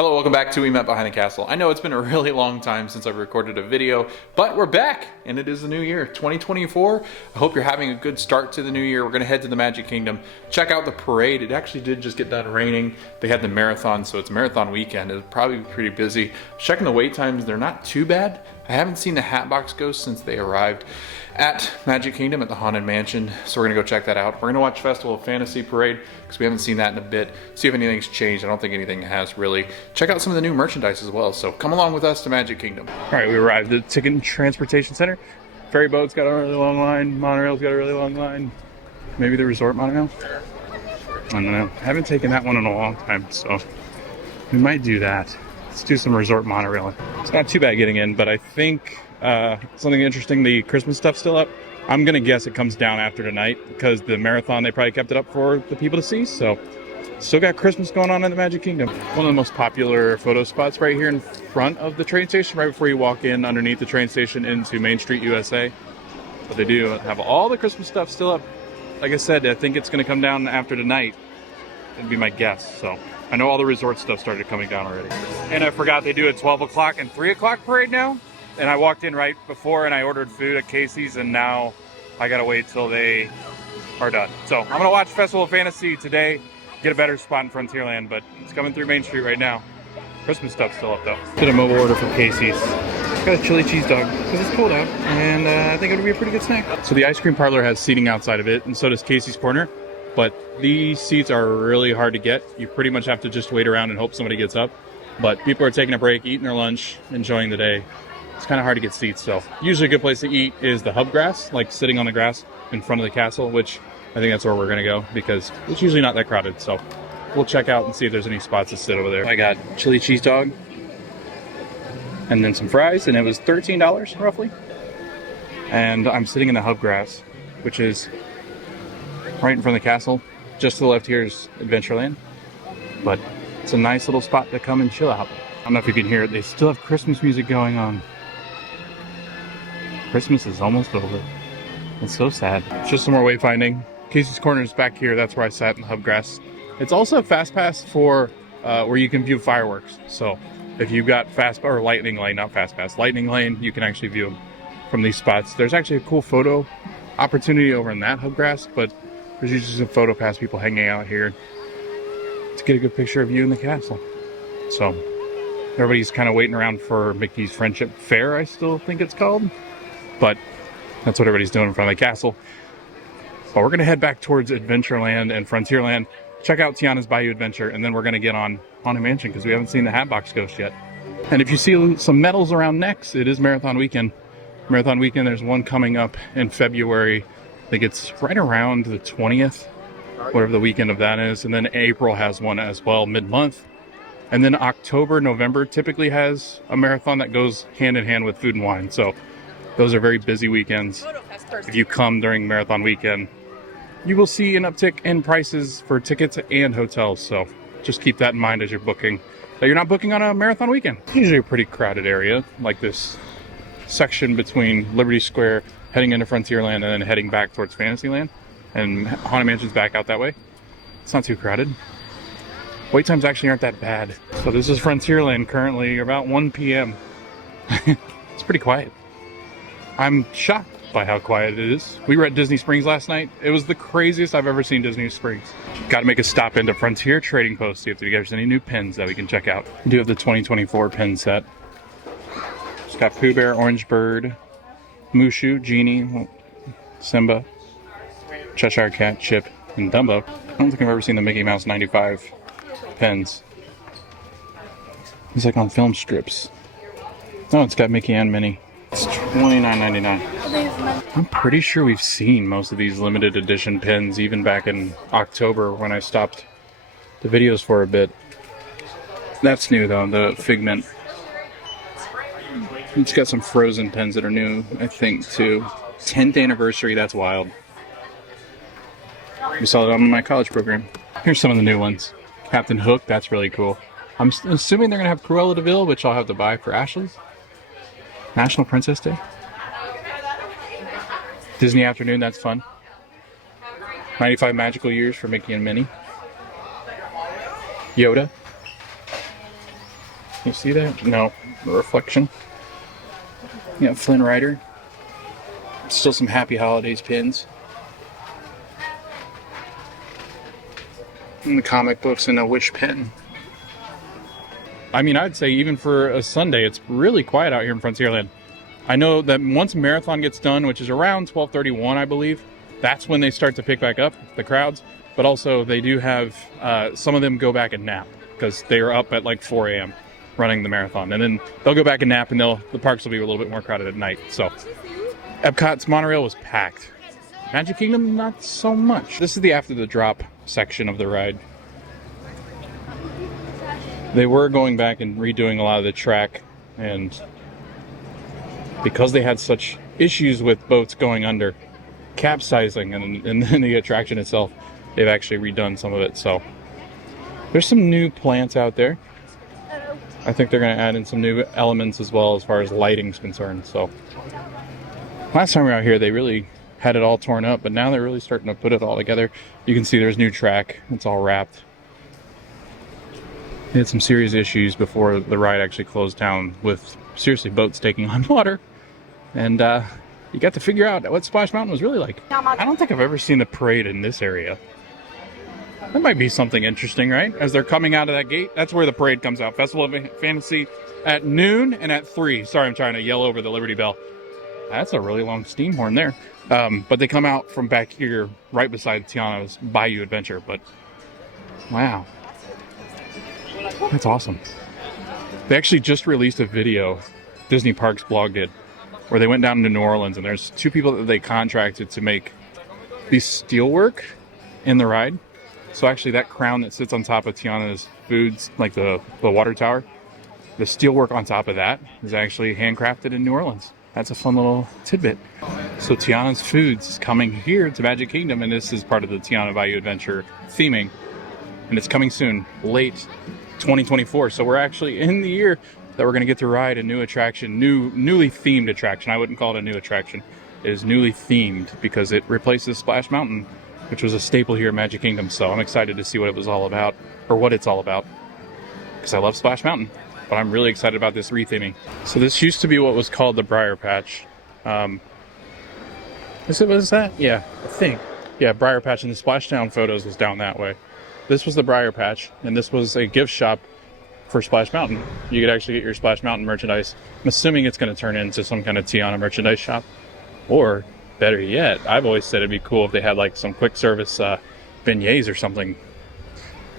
Hello, welcome back to We Met Behind the Castle. I know it's been a really long time since I've recorded a video, but we're back, and it is the new year, 2024. I hope you're having a good start to the new year. We're gonna head to the Magic Kingdom, check out the parade. It actually did just get done raining. They had the marathon, so it's marathon weekend. It'll probably be pretty busy. Checking the wait times, they're not too bad. I haven't seen the Hatbox Ghost since they arrived at Magic Kingdom at the Haunted Mansion, so we're gonna go check that out. We're gonna watch Festival of Fantasy Parade because we haven't seen that in a bit. See if anything's changed. I don't think anything has really. Check out some of the new merchandise as well. So come along with us to Magic Kingdom. All right, we arrived at the Ticket and Transportation Center. Ferry boat's got a really long line. Monorail's got a really long line. Maybe the resort monorail. I don't know. I haven't taken that one in a long time, so we might do that. Let's do some resort monorail. It's not too bad getting in, but I think something interesting, the Christmas stuff's still up. I'm gonna guess it comes down after tonight because the marathon, they probably kept it up for the people to see. So still got Christmas going on in the Magic Kingdom. One of the most popular photo spots right here in front of the train station, right before you walk in underneath the train station into Main Street, USA. But they do have all the Christmas stuff still up. Like I said, I think it's gonna come down after tonight. That'd be my guess. So I know all the resort stuff started coming down already. And I forgot they do a 12 o'clock and 3 o'clock parade now. And I walked in right before and I ordered food at Casey's, and now I gotta wait till they are done. So I'm gonna watch Festival of Fantasy today, get a better spot in Frontierland, but it's coming through Main Street right now. Christmas stuff's still up though. Did a mobile order from Casey's. Got a chili cheese dog because it's cold out, and I think it'll be a pretty good snack. So the ice cream parlor has seating outside of it, and so does Casey's Corner. But these seats are really hard to get. You pretty much have to just wait around and hope somebody gets up. But people are taking a break, eating their lunch, enjoying the day. It's kind of hard to get seats, so usually a good place to eat is the hub grass, like sitting on the grass in front of the castle, which I think that's where we're gonna go because it's usually not that crowded. So we'll check out and see if there's any spots to sit over there. I got chili cheese dog and then some fries, and it was $13 roughly. And I'm sitting in the hub grass, which is right in front of the castle. Just to the left here is Adventureland, but it's a nice little spot to come and chill out. I don't know if you can hear it. They still have Christmas music going on. Christmas is almost over. It's so sad. It's just some more wayfinding. Casey's Corner is back here. That's where I sat in the hub grass. It's also a fast pass for where you can view fireworks. So if you've got fast or lightning lane, not fast pass, lightning lane, you can actually view them from these spots. There's actually a cool photo opportunity over in that hub grass, but there's usually some photo pass people hanging out here to get a good picture of you in the castle. So everybody's kind of waiting around for Mickey's Friendship Fair, I still think it's called. But that's what everybody's doing in front of the castle. But we're going to head back towards Adventureland and Frontierland, check out Tiana's Bayou Adventure, and then we're going to get on Haunted Mansion because we haven't seen the Hatbox Ghost yet. And if you see some medals around next, it is Marathon Weekend. Marathon Weekend, there's one coming up in February. I think it's right around the 20th, whatever the weekend of that is. And then April has one as well, mid-month. And then October, November typically has a marathon that goes hand in hand with food and wine. So those are very busy weekends. If you come during Marathon Weekend, you will see an uptick in prices for tickets and hotels. So just keep that in mind as you're booking, that you're not booking on a Marathon Weekend. It's usually a pretty crowded area, like this section between Liberty Square, heading into Frontierland, and then heading back towards Fantasyland. And Haunted Mansion's back out that way. It's not too crowded. Wait times actually aren't that bad. So this is Frontierland currently, about 1 p.m. It's pretty quiet. I'm shocked by how quiet it is. We were at Disney Springs last night. It was the craziest I've ever seen Disney Springs. Got to make a stop into Frontier Trading Post, see if there's any new pins that we can check out. We do have the 2024 pin set. It's got Pooh Bear, Orange Bird, Mushu, Genie, Simba, Cheshire Cat, Chip, and Dumbo. I don't think I've ever seen the Mickey Mouse 95 pins. It's like on film strips. Oh, it's got Mickey and Minnie. It's $29.99. I'm pretty sure we've seen most of these limited edition pins even back in October when I stopped the videos for a bit. That's new though, the Figment. It's got some Frozen pins that are new, I think, too. 10th anniversary, that's wild. We saw it on my college program. Here's some of the new ones. Captain Hook, that's really cool. I'm assuming they're going to have Cruella de Vil, which I'll have to buy for Ashley's. National Princess Day. Disney Afternoon, that's fun. 95 Magical Years for Mickey and Minnie. Yoda. You see that? No, the reflection. You got Flynn Rider. Still some Happy Holidays pins. And the comic books and a Wish pin. I mean, I'd say even for a Sunday, it's really quiet out here in Frontierland. I know that once Marathon gets done, which is around 12:31, I believe, that's when they start to pick back up, the crowds. But also, they do have some of them go back and nap because they are up at like 4 a.m. running the marathon. And then they'll go back and nap, and the parks will be a little bit more crowded at night. So, Epcot's monorail was packed. Magic Kingdom, not so much. This is the after the drop section of the ride. They were going back and redoing a lot of the track, and because they had such issues with boats going under, capsizing, and then the attraction itself, they've actually redone some of it. So there's some new plants out there. I think they're going to add in some new elements as well as far as lighting's concerned. So last time we were out here, they really had it all torn up, but now they're really starting to put it all together. You can see there's new track. It's all wrapped. They had some serious issues before the ride actually closed down with seriously boats taking on water. And you got to figure out what Splash Mountain was really like. I don't think I've ever seen the parade in this area. That might be something interesting, right? As they're coming out of that gate, that's where the parade comes out. Festival of Fantasy at noon and at 3. Sorry, I'm trying to yell over the Liberty Bell. That's a really long steam horn there. But they come out from back here, right beside Tiana's Bayou Adventure. But, wow. That's awesome. They actually just released a video, Disney Parks blog did, where they went down to New Orleans, and there's 2 people that they contracted to make the steelwork in the ride. So actually that crown that sits on top of Tiana's foods, like the water tower, the steelwork on top of that is actually handcrafted in New Orleans. That's a fun little tidbit. So Tiana's Foods is coming here to Magic Kingdom, and this is part of the Tiana Bayou Adventure theming. And it's coming soon, late 2024. So we're actually in the year that we're going to get to ride a new attraction, newly themed attraction. I wouldn't call it a new attraction. It is newly themed because it replaces Splash Mountain, which was a staple here at Magic Kingdom. So I'm excited to see what it was all about, or what it's all about, because I love Splash Mountain. But I'm really excited about this retheming. So this used to be what was called the Briar Patch. Was that? Yeah, I think. Yeah, Briar Patch, and the Splashdown photos was down that way. This was the Briar Patch, and this was a gift shop for Splash Mountain. You could actually get your Splash Mountain merchandise. I'm assuming it's going to turn into some kind of Tiana merchandise shop. Or, better yet, I've always said it'd be cool if they had like some quick service beignets or something.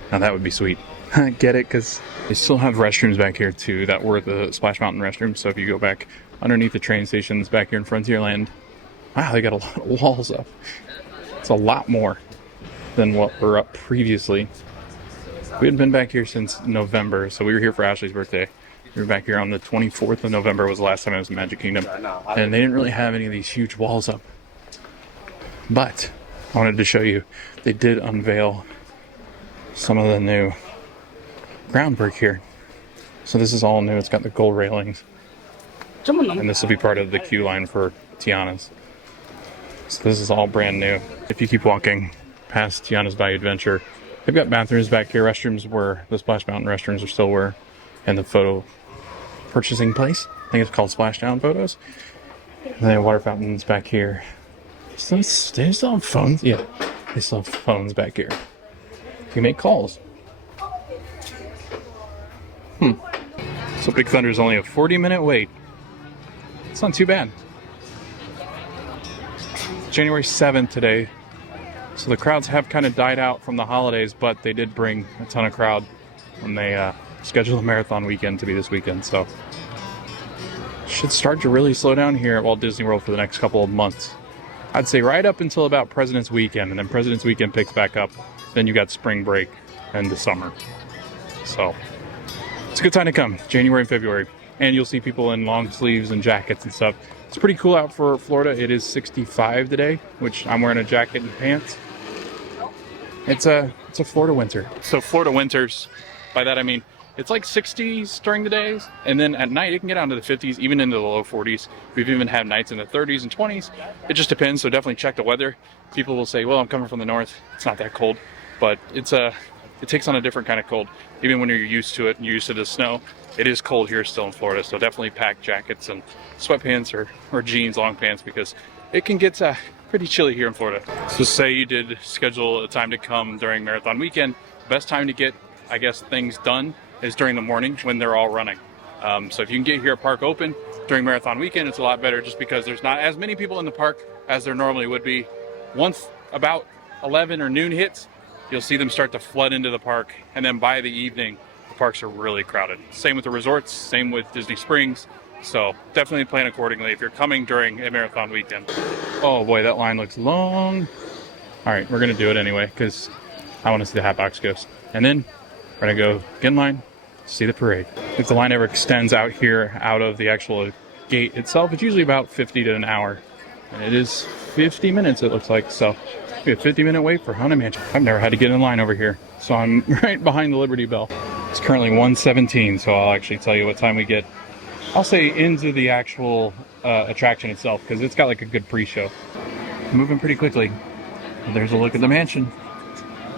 Now that would be sweet. Get it? Because they still have restrooms back here too that were the Splash Mountain restrooms. So if you go back underneath the train stations back here in Frontierland, wow, they got a lot of walls up. It's a lot more than what were up previously. We hadn't been back here since November, so we were here for Ashley's birthday. We were back here on the 24th of November was the last time I was in Magic Kingdom. And they didn't really have any of these huge walls up. But I wanted to show you, they did unveil some of the new groundwork here. So this is all new. It's got the gold railings. And this will be part of the queue line for Tiana's. So this is all brand new. If you keep walking past Tiana's Bayou Adventure, they've got bathrooms back here. Restrooms where the Splash Mountain restrooms are still were. And the photo purchasing place. I think it's called Splashdown Photos. And they have water fountains back here. So they still have phones? Yeah, they still have phones back here. You can make calls. So Big Thunder is only a 40-minute wait. It's not too bad. January 7th today. So the crowds have kind of died out from the holidays, but they did bring a ton of crowd when they scheduled the marathon weekend to be this weekend. So should start to really slow down here at Walt Disney World for the next couple of months. I'd say right up until about President's Weekend, and then President's Weekend picks back up. Then you got spring break and the summer. So it's a good time to come, January and February. And you'll see people in long sleeves and jackets and stuff. It's pretty cool out for Florida. It is 65 today, which I'm wearing a jacket and pants. It's a Florida winter. So Florida winters, by that I mean it's like 60s during the days, and then at night it can get down to the 50s, even into the low 40s. We've even had nights in the 30s and 20s. It just depends, so definitely check the weather. People will say, well, I'm coming from the north. It's not that cold, but it's it takes on a different kind of cold. Even when you're used to it and you're used to the snow, it is cold here still in Florida. So definitely pack jackets and sweatpants or jeans, long pants, because it can get pretty chilly here in Florida. So say you did schedule a time to come during marathon weekend, best time to get, I guess, things done is during the morning when they're all running. So if you can get here at park open during marathon weekend, it's a lot better just because there's not as many people in the park as there normally would be. Once about 11 or noon hits, you'll see them start to flood into the park, and then by the evening, the parks are really crowded. Same with the resorts, same with Disney Springs. So definitely plan accordingly if you're coming during a marathon weekend. Oh boy, that line looks long. All right, we're gonna do it anyway because I want to see the Hatbox Ghost, and then we're gonna go get in line, see the parade. If the line ever extends out here, out of the actual gate itself, it's usually about 50 to an hour, and it is 50 minutes it looks like. So we have a 50-minute wait for Haunted Mansion. I've never had to get in line over here, so I'm right behind the Liberty Bell. It's currently 1:17, so I'll actually tell you what time we get. I'll say into the actual attraction itself, because it's got like a good pre-show. Moving pretty quickly. There's a look at the mansion.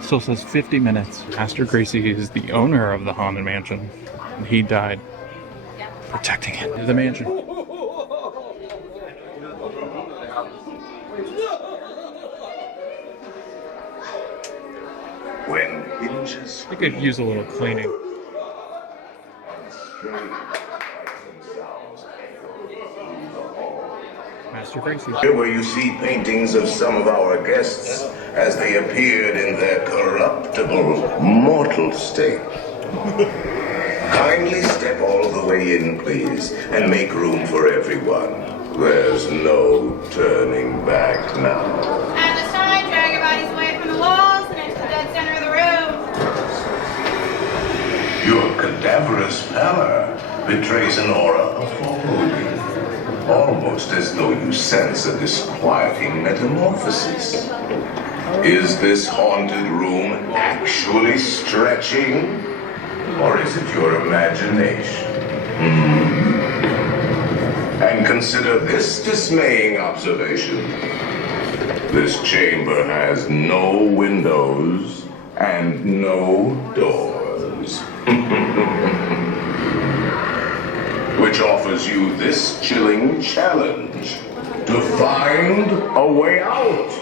Still says 50 minutes. Master Gracie is the owner of the Haunted Mansion, and he died protecting it. The mansion. When inches I could use a little cleaning. Master Gracie. Here where you see paintings of some of our guests as they appeared in their corruptible, mortal state. Kindly step all the way in, please, and make room for everyone. There's no turning back now. At this time, drag your bodies away from the walls and into the dead center of the room. Your cadaverous pallor betrays an aura of foreboding. Almost as though you sense a disquieting metamorphosis. Is this haunted room actually stretching? Or is it your imagination? And consider this dismaying observation. This chamber has no windows and no doors. Which offers you this chilling challenge to find a way out.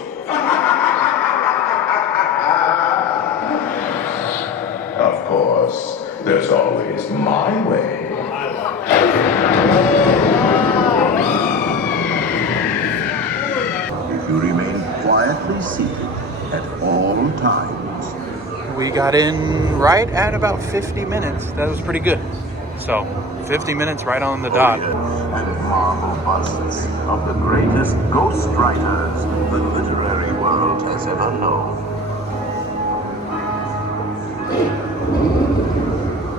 Of course, there's always my way. If you remain quietly seated at all times. We got in right at about 50 minutes. That was pretty good. So, 50 minutes right on the dot. And marble busts of the greatest ghost writers the literary world has ever known.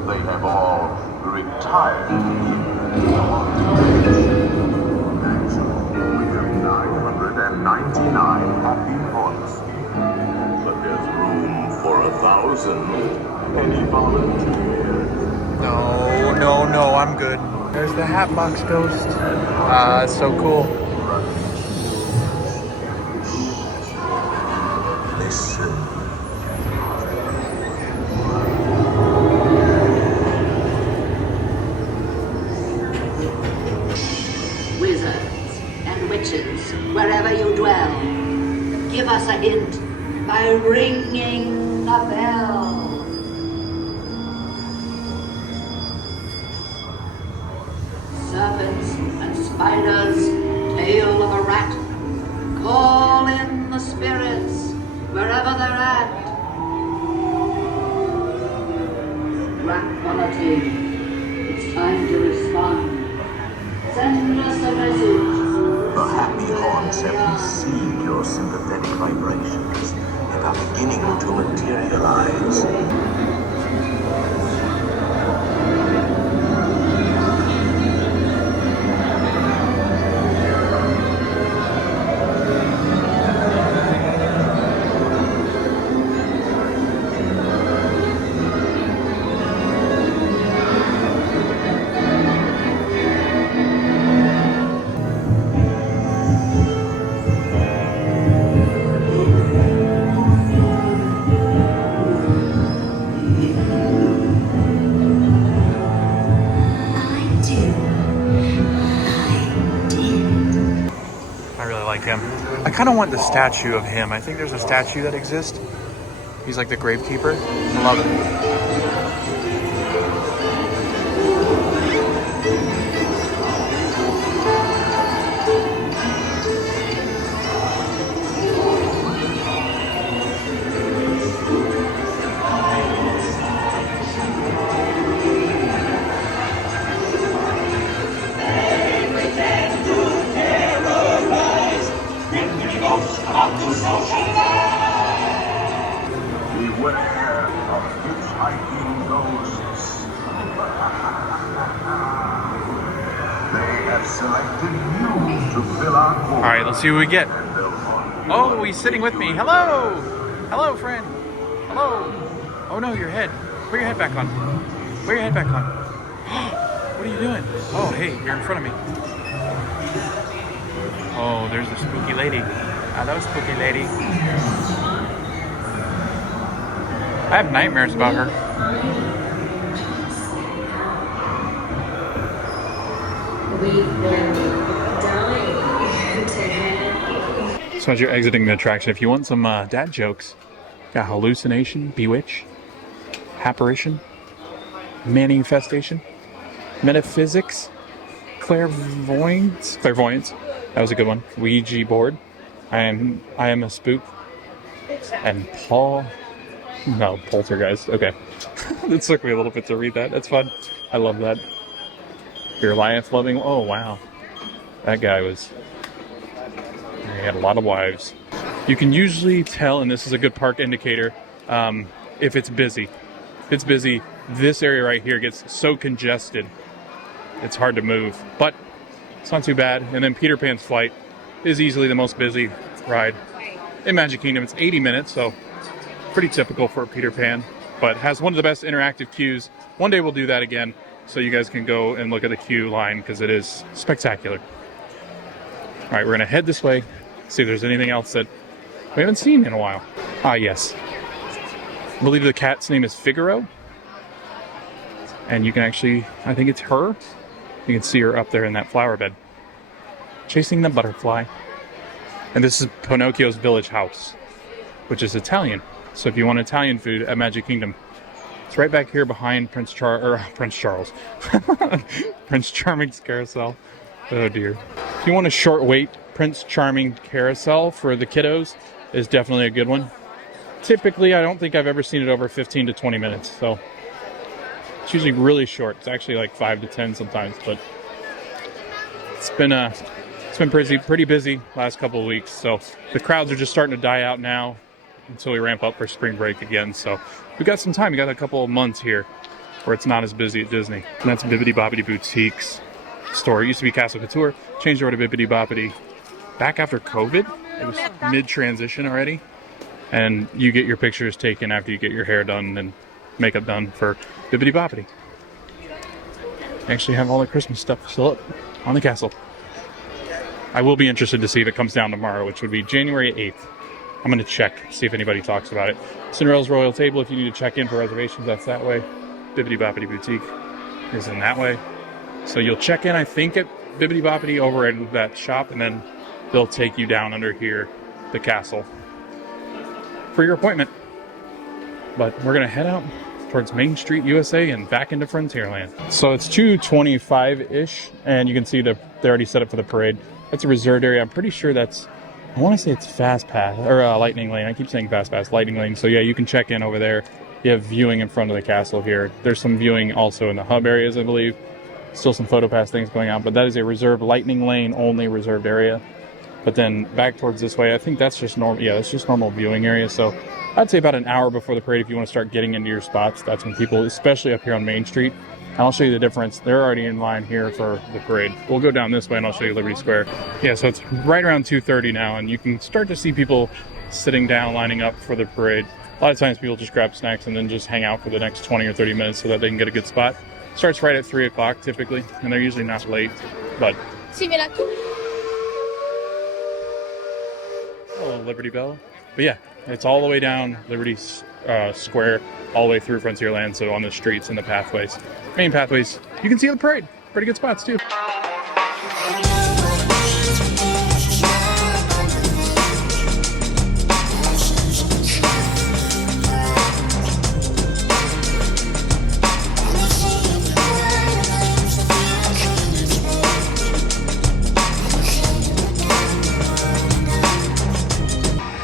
They have all retired. Actually, we have 999 happy haunts. But there's room for 1,000. Any volunteers? No, I'm good. There's the Hatbox Ghost. It's so cool. Listen. Wizards and witches, wherever you dwell, give us a hint by ringing the bell. Serpents and spiders, tail of a rat, call in the spirits wherever they're at. Rat quality, it's time to respond. Send us a message. The happy haunts have received your sympathetic vibrations and are beginning to materialize. like him. I kind of want the statue of him. I think there's a statue that exists. He's like the gravekeeper. I love it. Beware of hitchhiking ghosts. They have selected you to fill our core. All right, let's see what we get. Oh, he's sitting with me. Hello. Hello, friend. Hello. Oh no, your head. Put your head back on. Put your head back on. What are you doing? Oh, hey, you're in front of me. Oh, there's the spooky lady. Hello, spooky lady. I have nightmares about her. So as you're exiting the attraction, if you want some dad jokes, got hallucination, bewitch, apparition, manifestation, metaphysics, clairvoyance. That was a good one. Ouija board. I am a spook. And poltergeist. Okay. It took me a little bit to read that. That's fun. I love that. Your life loving. Oh, wow. That guy was. He had a lot of wives. You can usually tell, and this is a good park indicator, if it's busy. If it's busy, this area right here gets so congested, it's hard to move. But it's not too bad. And then Peter Pan's Flight is easily the most busy ride in Magic Kingdom. It's 80 minutes, so pretty typical for Peter Pan, but has one of the best interactive queues. One day we'll do that again, so you guys can go and look at the queue line, because it is spectacular. All right, we're gonna head this way, see if there's anything else that we haven't seen in a while. Ah, yes. I believe the cat's name is Figaro. And you can actually, I think it's her. You can see her up there in that flower bed, chasing the butterfly. And this is Pinocchio's village house, which is Italian. So if you want Italian food at Magic Kingdom, it's right back here behind Prince Charming's carousel. Oh dear. If you want a short wait, Prince Charming carousel for the kiddos is definitely a good one. Typically, I don't think I've ever seen it over 15 to 20 minutes. So it's usually really short. It's actually like 5 to 10 sometimes, but it's been pretty busy last couple of weeks. So the crowds are just starting to die out now until we ramp up for spring break again. So we got some time. We got a couple of months here where it's not as busy at Disney. And that's Bibbidi Bobbidi Boutique's store. It used to be Castle Couture, changed over to Bibbidi Bobbidi back after COVID. It was mid-transition already. And you get your pictures taken after you get your hair done and makeup done for Bibbidi Bobbidi. Actually have all the Christmas stuff still up on the castle. I will be interested to see if it comes down tomorrow, which would be January 8th. I'm going to check, see if anybody talks about it. Cinderella's Royal Table, if you need to check in for reservations, that's that way. Bibbidi Bobbidi Boutique is in that way. So you'll check in, I think, at Bibbidi Bobbidi over at that shop, and then they'll take you down under here, the castle, for your appointment. But we're going to head out towards Main Street, USA, and back into Frontierland. So it's 2:25-ish, and you can see they're already set up for the parade. That's a reserved area. I'm pretty sure that's, I want to say it's Fast Pass, or Lightning Lane. I keep saying Fast Pass, Lightning Lane. So yeah, you can check in over there. You have viewing in front of the castle here. There's some viewing also in the hub areas, I believe. Still some PhotoPass things going on, but that is a reserved Lightning Lane only reserved area. But then back towards this way, I think that's just normal. Yeah, that's just normal viewing area. So I'd say about an hour before the parade, if you want to start getting into your spots, that's when people, especially up here on Main Street, and I'll show you the difference. They're already in line here for the parade. We'll go down this way and I'll show you Liberty Square. Yeah, so it's right around 2:30 now, and you can start to see people sitting down, lining up for the parade. A lot of times people just grab snacks and then just hang out for the next 20 or 30 minutes so that they can get a good spot. Starts right at 3 o'clock typically, and they're usually not late, but... Hello, Liberty Bell. But yeah, it's all the way down Liberty Square, all the way through Frontierland, so on the streets and the pathways. Main pathways, you can see the parade. Pretty good spots too.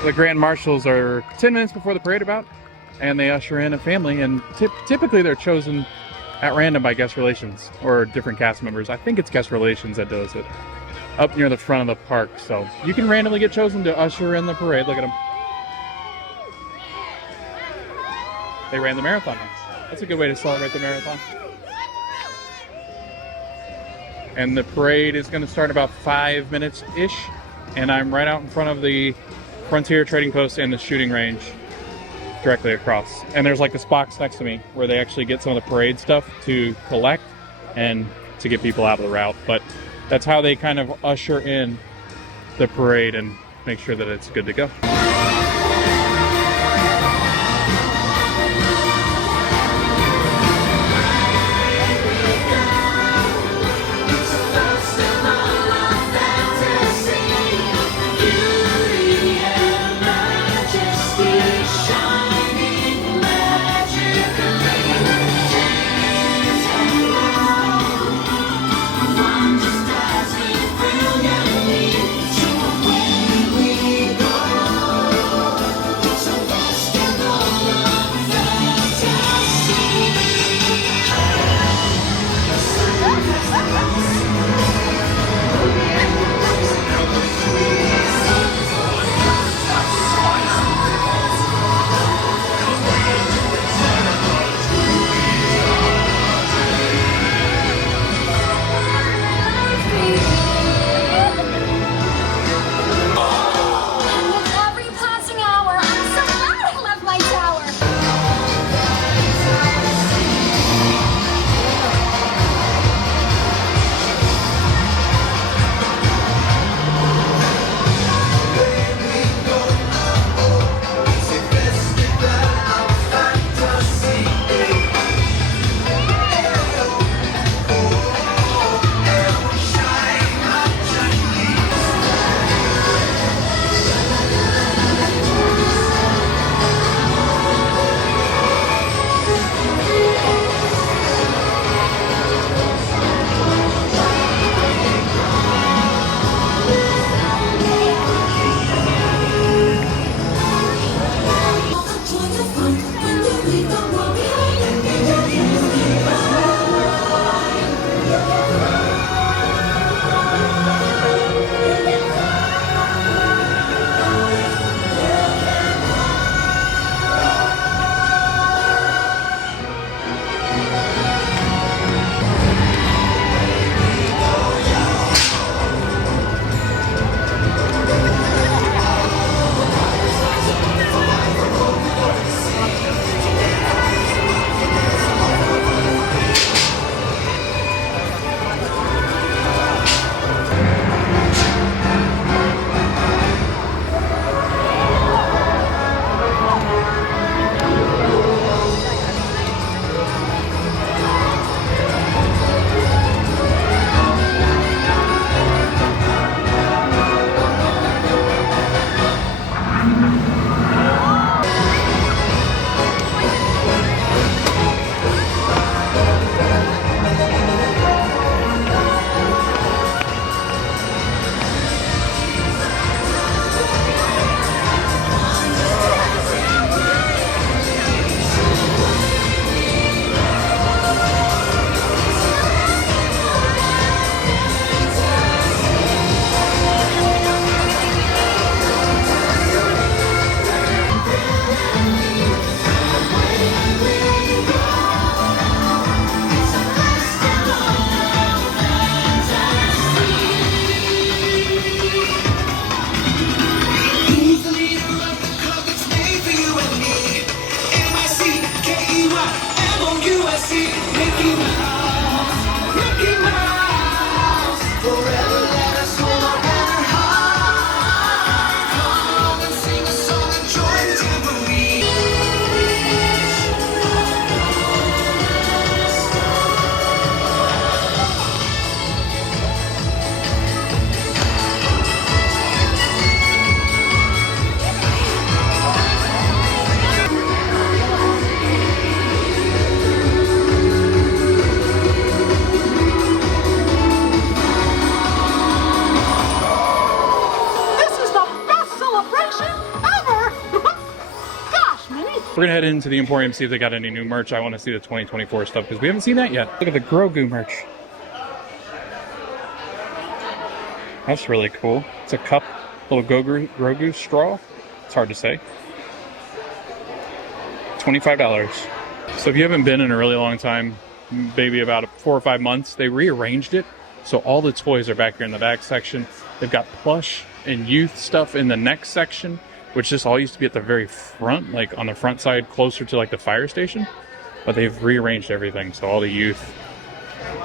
the grand marshals are 10 minutes before the parade about, and they usher in a family, and typically they're chosen at random by guest relations or different cast members. I think it's guest relations that does it up near the front of the park, so you can randomly get chosen to usher in the parade. Look at them. They ran the marathon. That's a good way to celebrate the marathon. And the parade is going to start in about 5 minutes-ish, and I'm right out in front of the Frontier Trading Post and the shooting range directly across. And there's like this box next to me where they actually get some of the parade stuff to collect and to get people out of the route. But that's how they kind of usher in the parade and make sure that it's good to go. We're gonna head into the Emporium, see if they got any new merch. I want to see the 2024 stuff because we haven't seen that yet. Look at the Grogu merch. That's really cool. It's a cup, little Grogu straw. It's hard to say. $25. So if you haven't been in a really long time, maybe about 4 or 5 months, they rearranged it. So all the toys are back here in the back section. They've got plush and youth stuff in the next section, which this all used to be at the very front, like on the front side, closer to like the fire station. But they've rearranged everything. So all the youth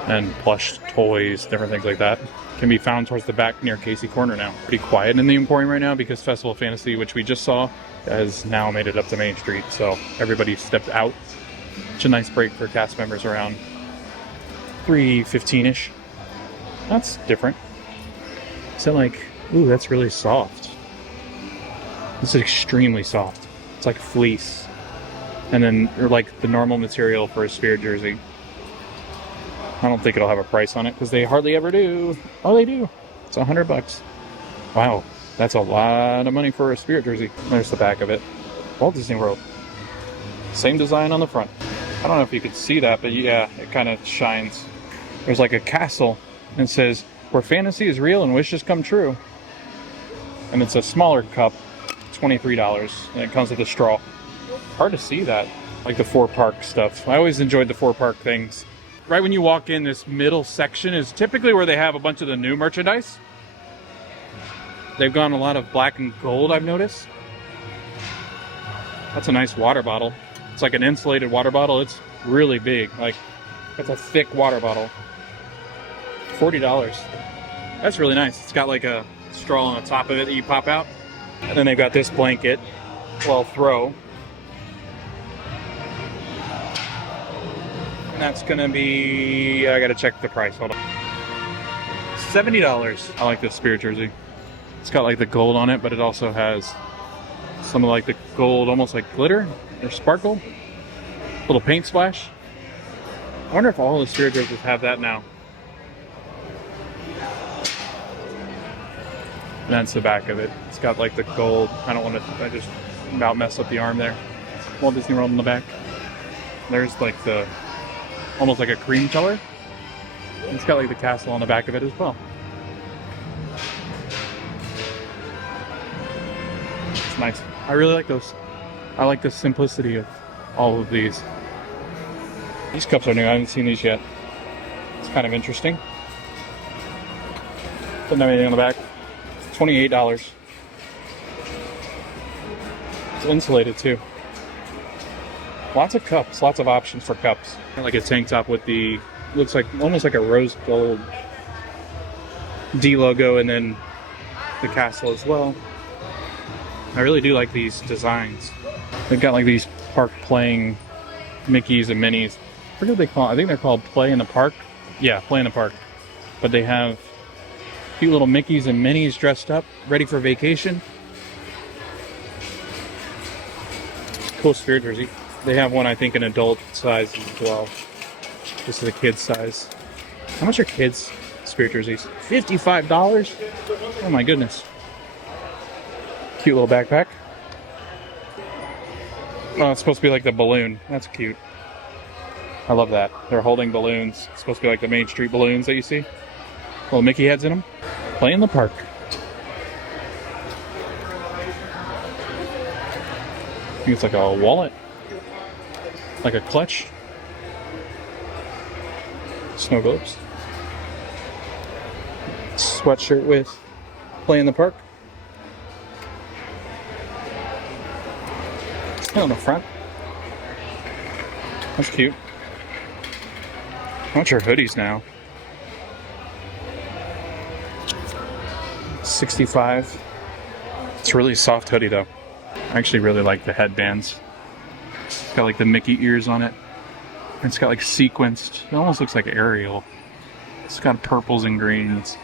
and plush toys, different things like that, can be found towards the back near Casey Corner now. Pretty quiet in the Emporium right now because Festival of Fantasy, which we just saw, has now made it up to Main Street. So everybody stepped out. It's a nice break for cast members around 3:15-ish. That's different. So like, ooh, that's really soft. This is extremely soft. It's like fleece. And then like the normal material for a Spirit jersey. I don't think it'll have a price on it because they hardly ever do. Oh, they do. It's $100. Wow, that's a lot of money for a Spirit jersey. There's the back of it. Walt Disney World. Same design on the front. I don't know if you could see that, but yeah, it kind of shines. There's like a castle and it says, "Where fantasy is real and wishes come true." And it's a smaller cup, $23, and it comes with a straw. Hard to see that. Like the 4Park stuff. I always enjoyed the 4Park things. Right when you walk in, this middle section is typically where they have a bunch of the new merchandise. They've gone a lot of black and gold, I've noticed. That's a nice water bottle. It's like an insulated water bottle. It's really big. Like, it's a thick water bottle. $40. That's really nice. It's got like a straw on the top of it that you pop out. And then they've got this blanket. Well, throw. And that's gonna be, I gotta check the price, hold on. $70. I like this Spirit jersey. It's got like the gold on it, but it also has some of like the gold, almost like glitter or sparkle. Little paint splash. I wonder if all the Spirit jerseys have that now. And that's the back of it. It's got like the gold. I don't want to, I just about messed up the arm there. Walt Disney World in the back. There's like the, almost like a cream color. And it's got like the castle on the back of it as well. It's nice. I really like those. I like the simplicity of all of these. These cups are new. I haven't seen these yet. It's kind of interesting. Doesn't have anything on the back. $28. It's insulated too. Lots of cups, lots of options for cups. Like a tank top with the, looks like almost like a rose gold D logo, and then the castle as well. I really do like these designs. They've got like these park playing Mickeys and Minnies. I forget what they call it. I think they're called Play in the Park. Yeah, Play in the Park. But they have cute little Mickeys and Minnies dressed up, ready for vacation. Cool Spirit jersey. They have one, I think, in adult size as well. This is a kid's size. How much are kids' Spirit jerseys? $55? Oh my goodness. Cute little backpack. Oh, it's supposed to be like the balloon. That's cute. I love that. They're holding balloons. It's supposed to be like the Main Street balloons that you see. Little Mickey heads in them. Play in the Park. I think it's like a wallet. Like a clutch. Snow globes. Sweatshirt with Play in the Park. On the front. That's cute. How much are hoodies now? $65. It's a really soft hoodie though. I actually really like the headbands. It's got like the Mickey ears on it. It's got like sequenced. It almost looks like Ariel. It's got purples and greens.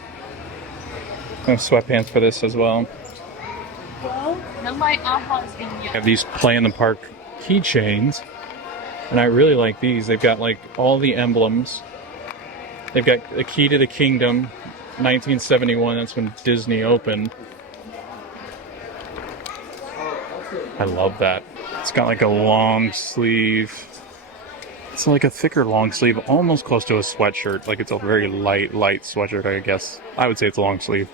I have sweatpants for this as well. I have these Play in the Park keychains, and I really like these. They've got like all the emblems. They've got the Key to the Kingdom, 1971. That's when Disney opened. I love that. It's got like a long sleeve. It's like a thicker long sleeve, almost close to a sweatshirt. Like it's a very light sweatshirt, I guess. I would say it's a long sleeve.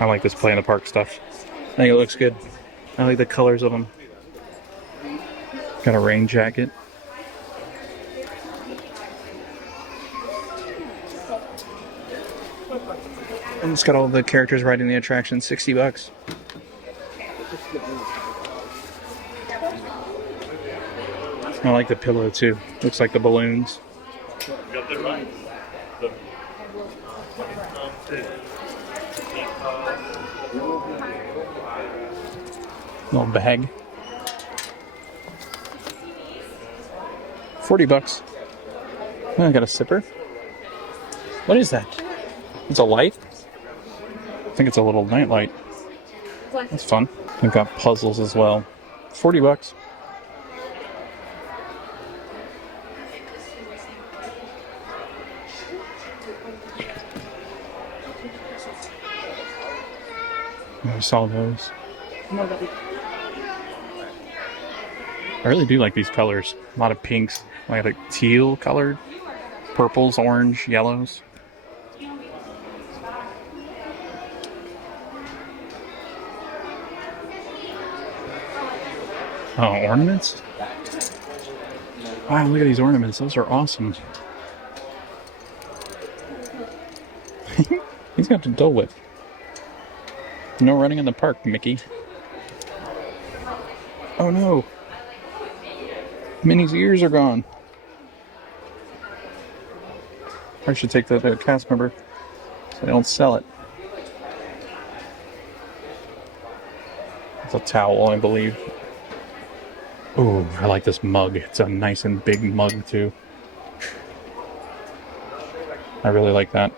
I like this play in the park stuff. I think it looks good. I like the colors of them. Got a rain jacket. And it's got all the characters riding the attraction, $60. I like the pillow too. Looks like the balloons. Little bag. $40. Oh, I got a sipper. What is that? It's a light? I think it's a little night light. That's fun. We've got puzzles as well. $40. I saw those. I really do like these colors. A lot of pinks, like teal colored, purples, orange, yellows. Oh, ornaments? Wow, look at these ornaments. Those are awesome. He's got the Dole Whip. No running in the park, Mickey. Oh no. Minnie's ears are gone. I should take that to a cast member so they don't sell it. It's a towel, I believe. Ooh, I like this mug. It's a nice and big mug too. I really like that.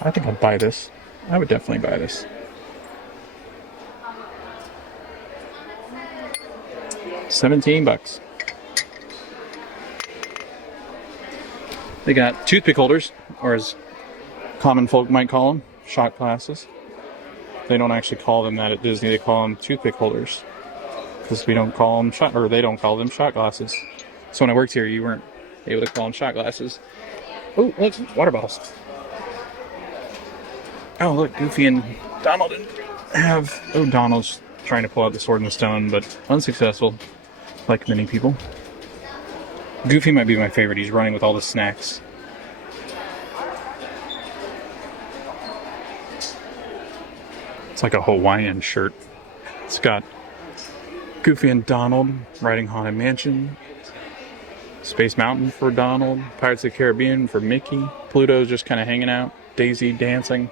I think I'd buy this. I would definitely buy this. $17. They got toothpick holders, or as common folk might call them, shot glasses. They don't actually call them that at Disney. They call them toothpick holders because we don't call them shot, or they don't call them shot glasses. So when I worked here, you weren't able to call them shot glasses. Oh, look, water bottles. Oh, look, Goofy and Donald have... Oh, Donald's trying to pull out the Sword in the Stone, but unsuccessful, like many people. Goofy might be my favorite. He's running with all the snacks. It's like a Hawaiian shirt. It's got Goofy and Donald riding Haunted Mansion. Space Mountain for Donald. Pirates of the Caribbean for Mickey. Pluto's just kind of hanging out. Daisy dancing.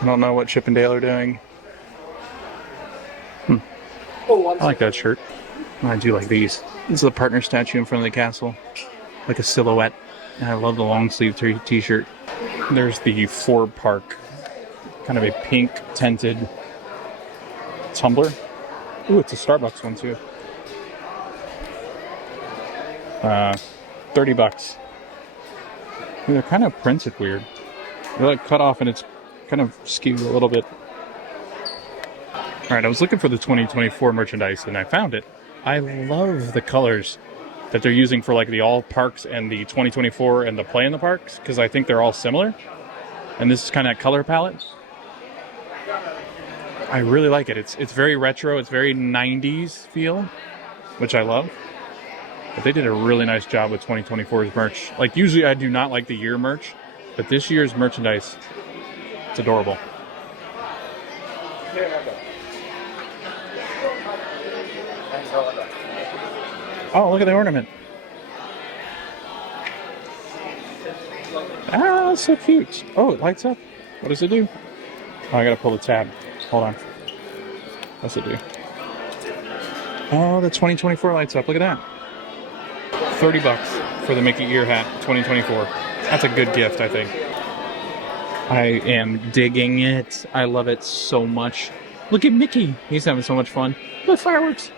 I don't know what Chip and Dale are doing. I like that shirt. I do like these. This is the partner statue in front of the castle. Like a silhouette. And I love the long sleeve t-shirt. There's the Ford Park. Kind of a pink tinted tumbler. Ooh, it's a Starbucks one too. $30. They're kind of printed weird. They're like cut off and it's kind of skewed a little bit. Alright, I was looking for the 2024 merchandise and I found it. I love the colors that they're using for like the all parks and the 2024 and the play in the parks because I think they're all similar. And this is kind of color palette. I really like it. It's very retro. It's very 90s feel, which I love. But they did a really nice job with 2024's merch. Like usually I do not like the year merch, but this year's merchandise, it's adorable. Oh, look at the ornament. Ah, that's so cute. Oh, it lights up. What does it do? Oh, I gotta pull the tab. Hold on. What's it do? Oh, the 2024 lights up. Look at that. $30 for the Mickey ear hat 2024. That's a good gift, I think. I am digging it. I love it so much. Look at Mickey. He's having so much fun. Look, fireworks.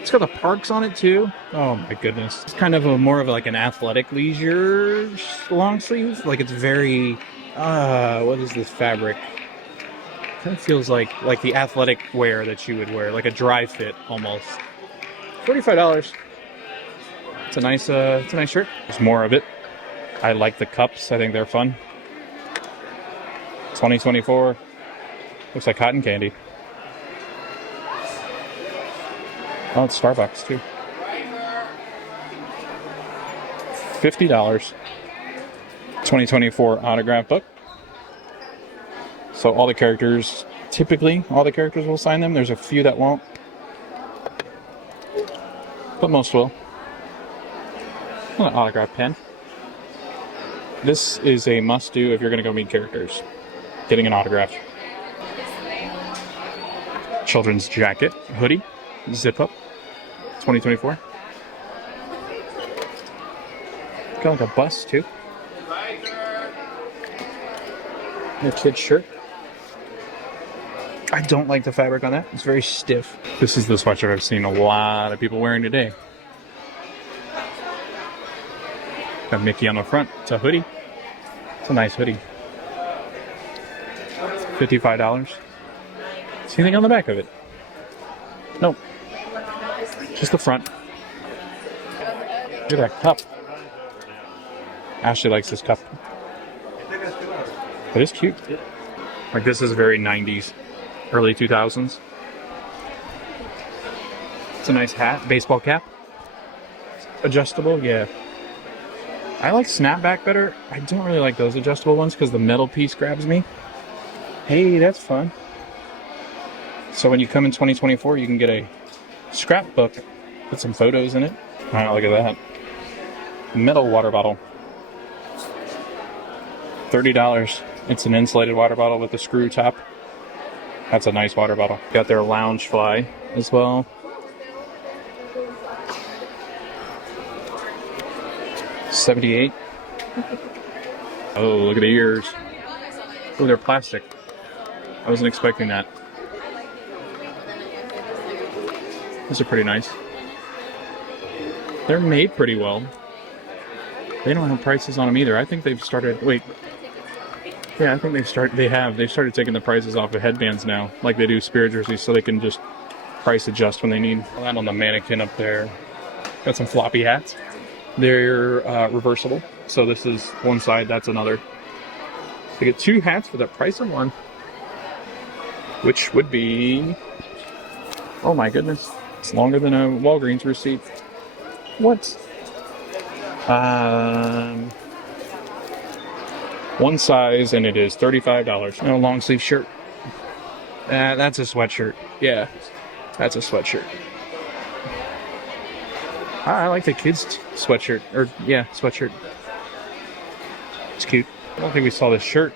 It's got the parks on it too. Oh my goodness. It's kind of more of like an athletic leisure long sleeve. Like it's very What is this fabric? Kind of feels like the athletic wear that you would wear, like a dry fit almost. $45. It's a nice shirt. There's more of it. I like the cups. I think they're fun. 2024. Looks like cotton candy. Oh, it's Starbucks too. $50. 2024 autograph book. So all the characters, typically all the characters will sign them. There's a few that won't, but most will. An autograph pen. This is a must-do if you're going to go meet characters. Getting an autograph. Children's jacket, hoodie, zip up, 2024. Got like a bus too. A kid's shirt. I don't like the fabric on that. It's very stiff. This is the sweatshirt I've seen a lot of people wearing today. Got Mickey on the front. It's a hoodie. It's a nice hoodie. $55. See anything on the back of it? Nope. Just the front. Look at that cup. Ashley likes this cup. It is cute. Like, this is very 90s, early 2000s. It's a nice hat, baseball cap. Adjustable, yeah. I like snapback better. I don't really like those adjustable ones because the metal piece grabs me. Hey, that's fun. So when you come in 2024, you can get a scrapbook with some photos in it. Wow, look at that. Metal water bottle. $30. It's an insulated water bottle with a screw top. That's a nice water bottle. Got their lounge fly as well. $78. Oh, look at the ears. Oh, they're plastic. I wasn't expecting that. Those are pretty nice. They're made pretty well. They don't have prices on them either. I think they've started. Wait. Yeah, I think they've started taking the prices off of headbands now, like they do Spirit jerseys, so they can just price adjust when they need. That on the mannequin up there. Got some floppy hats. They're reversible, so this is one side, that's another. They get two hats for the price of one, which would be, oh my goodness, it's longer than a Walgreens receipt. What? One size, and it is $35. No long sleeve shirt. That's a sweatshirt. Yeah, that's a sweatshirt. I like the kids' sweatshirt. Or, yeah, sweatshirt. It's cute. I don't think we saw this shirt.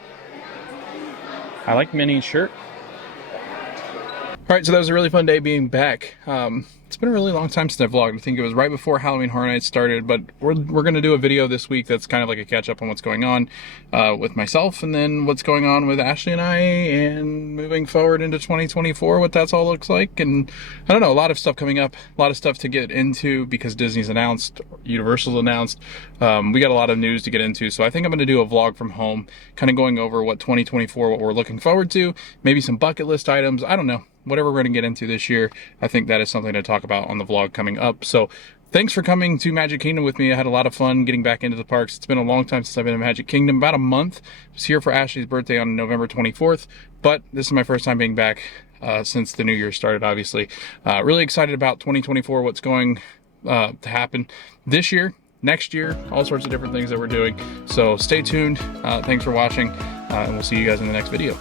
I like Minnie's shirt. Alright, so that was a really fun day being back. It's been a really long time since I vlogged. I think it was right before Halloween Horror Nights started, but we're going to do a video this week that's kind of like a catch-up on what's going on with myself, and then what's going on with Ashley and I, and moving forward into 2024, what that's all looks like. And I don't know, a lot of stuff coming up, a lot of stuff to get into because Disney's announced, Universal's announced. We got a lot of news to get into, so I think I'm going to do a vlog from home, kind of going over what 2024, what we're looking forward to, maybe some bucket list items, I don't know. Whatever we're going to get into this year, I think that is something to talk about on the vlog coming up. So thanks for coming to Magic Kingdom with me. I had a lot of fun getting back into the parks. It's been a long time since I've been in Magic Kingdom, about a month. I was here for Ashley's birthday on November 24th, but this is my first time being back since the new year started, obviously. Really excited about 2024, what's going to happen this year, next year, all sorts of different things that we're doing. So stay tuned. Thanks for watching, and we'll see you guys in the next video.